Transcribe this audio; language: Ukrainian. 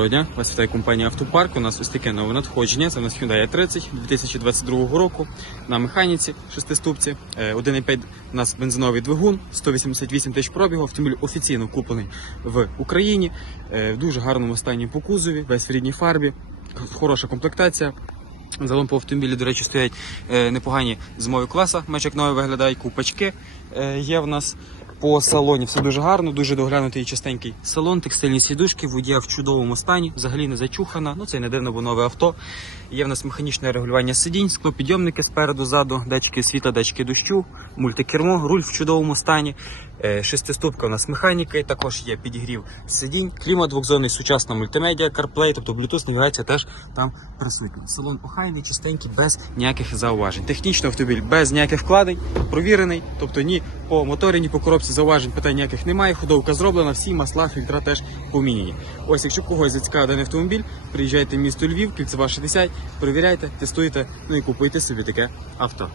Доброго дня, вас вітає компанія Автопарк. У нас ось таке нове надходження. Це у нас Hyundai 30 2022 року на механіці шестиступці. Е, 1,5 у нас бензиновий двигун, 188 тисяч пробігу. Автомобіль офіційно куплений в Україні. Е, В дуже гарному стані по кузові, весь в рідній фарбі, хороша комплектація. Загалом по автомобілі, до речі, стоять е, непогані зимові класа. Меч як новий виглядає, купачки е, є в нас. По салоні все дуже гарно, дуже доглянутий і чистенький салон, текстильні сідушки, водія в чудовому стані, взагалі не зачухана. Ну це не дивно, бо нове авто. Є в нас механічне регулювання сидінь, склопідйомники спереду, ззаду, датчики світла, датчики дощу, мультикермо, руль в чудовому стані. Е, Шестиступка у нас механіки, також є підігрів сидінь, клімат двохзонний, сучасна мультимедіа, CarPlay, тобто Bluetooth навігація теж там присутня. Салон охайний, чистенький, без ніяких зауважень. Технічний автомобіль без ніяких вкладень, провірений, тобто ні по моторі, ні по коробці зауважень питань ніяких немає. Ходовка зроблена, всі масла, фільтра теж поміняні. Ось, якщо когось зацікавив даний автомобіль, приїжджайте в місто Львів, кільцева 60, перевіряйте, тестуйте, ну і купуйте собі таке авто.